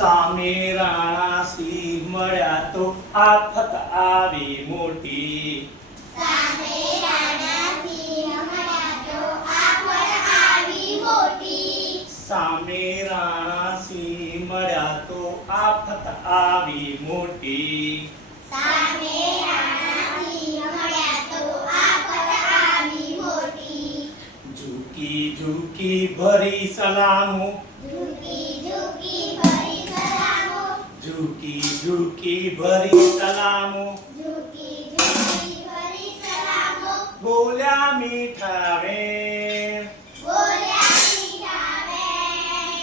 સામે રાણા સિંહ મળ્યા તો આફત આવી મોટી. સામે રાણા સિંહ મળ્યા તો આફત આવી મોટી. સામે રાણા સિંહ મળ્યા તો આફત આવી મોટી. સામે રાણા સિંહ મળ્યા તો આફત આવી મોટી. ઝૂકી ઝૂકી ભરી સલામો, ઝૂકી ઝૂકી ભરી સલામો, ઝૂકી ઝૂકી ભરી સલામો, ઝૂકી ઝૂકી ભરી સલામો. બોલ્યા મીઠા વેણ, બોલ્યા મીઠા વેણ,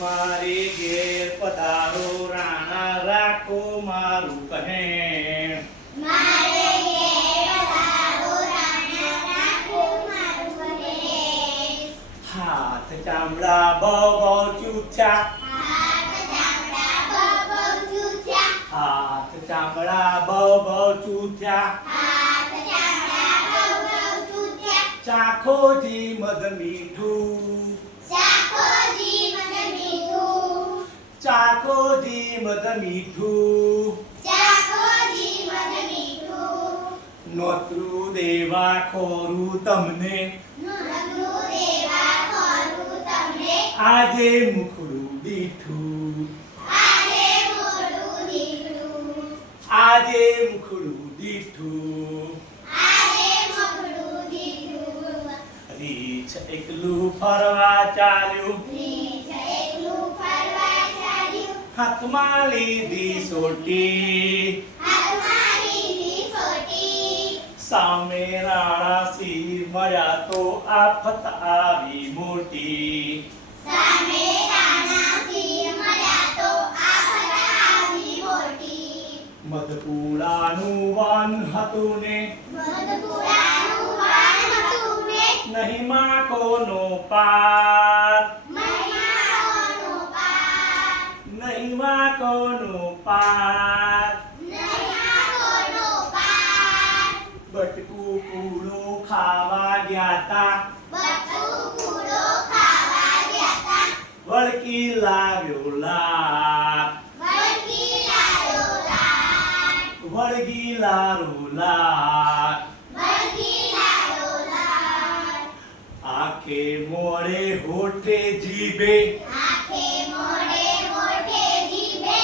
મારે ઘેર પધારો રાણા રાખો મારું કહેણ. મારે ઘેર પધારો રાણા રાખો મારું કહેણ. હાથ ચામડા બહુ ચૂથ્યા, હાથ ચામડા બહુ ચૂથ્યા, હાથ ચામડા બહુ ચૂથ્યા, હાથ ચામડા બહુ ચૂથ્યા. ચાખોજી મધ મીઠું, ચાખોજી મધ મીઠું, ચાખોજી મધ મીઠું, ચાખોજી મધ મીઠું. નોતરું દેવા ખોરું તમને, નોતરું દેવા ખોરું તમને, આજે મુખડું દીઠું, આજે મોઢું દીઠું, આજે મુખડું દીઠું. આજે મોઢું દીઠું. રીછ એકલું ફરવા ચાલ્યું, રીછ એકલું ફરવા ચાલ્યું, હાથમાં લીધી સોટી, હાથમાં લીધી સોટી. સામે રાણા સિંહ મળ્યા તો આફત આવી મોટી. સામે રાણા સિંહ મળ્યા તો આફત આવી મોટી. મધપુરાનું વન હતું ને મધપુરાનું વન હતું ને, નહીં માં કોનો પાર, મહિમાઓનો પાર, નહીં માં કોનો પાર. મહિમાઓનો પાર. બટકું પૂળો ખાવા ગયા તા, બટકું પૂળો ખાવા ગયા તા, વળકી લાવ્યો લાટ, વળગી લાયો લાટ, વળગી લારો લાટ. વળગી લાયો લાટ. આંખે મોડે હોઠે જીભે, આંખે મોઢે મોઢે જીભે,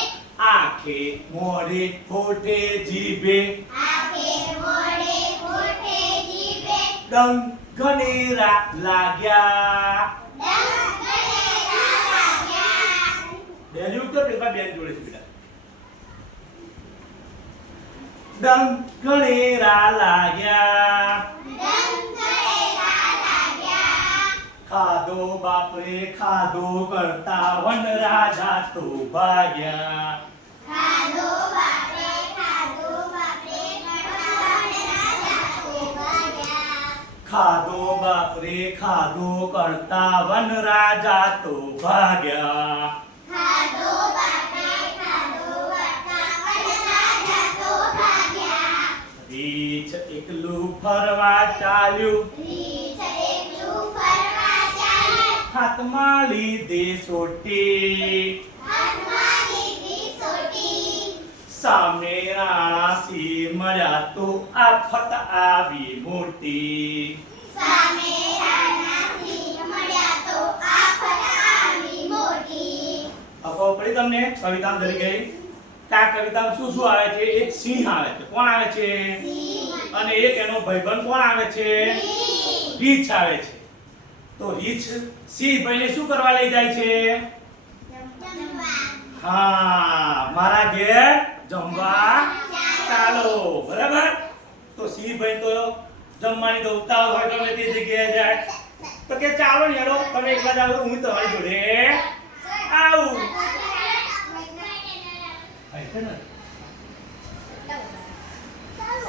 આંખે મોડે હોઠે જીભે, આંખે મોઢે મોઢે જીભે. ડંગ ઘનેરા લાગ્યા. ડંગરેલા લાગ્યા, બેન તો પેલા બેન જોડે છે બેટા. ડંગ ઘનેરા લાગ્યા, ડંગરેલા લાગ્યા. ખાધો બાપરે ખાધો કરતા વન રાજા તો ભાગ્યા. ખાધો બાપરે કરતા રાજા તો ભાગ્યા. ખાધો બાપરે ખાધો કરતા વન રાજા તો ભાગ્યા. ખાધો બાપરે કરતા રાજા તો ભાગ્યા. રીછ એકલું ફરવા ચાલ્યું, રીછ એકલું ફરવા ચાલ્યું, હાથમાં લીધી સોટી. હાથમાં લીધી સોટી. સામે રાણા સિંહ મળ્યા તો આફત આવી મોટી. સામે રાણા સિંહ મળ્યા તો આફત આવી મોટી. અફો પડી તમને કવિતા ધરી ગઈ. આ કવિતામાં શું શું આવે છે? એક સિંહ આવે છે. કોણ આવે છે? સિંહ, અને એક એનો ભાઈબંધ કોણ આવે છે? સિંહ. રીછ આવે છે. તો રીછ સિંહ ભાઈને શું કરવા લઈ જાય છે? જમવા. હા, મારા ઘેર જમવા ચાલો. બરાબર? તો સિંહ ભાઈ તો જમવાની તો ઉતાવળ હોય ગમે તે જગ્યાએ જાય. તો કે ચાલો ને હેડો, તમે એકલા જાઓ તો હું તમારી જોડે આવું. આય છે ને?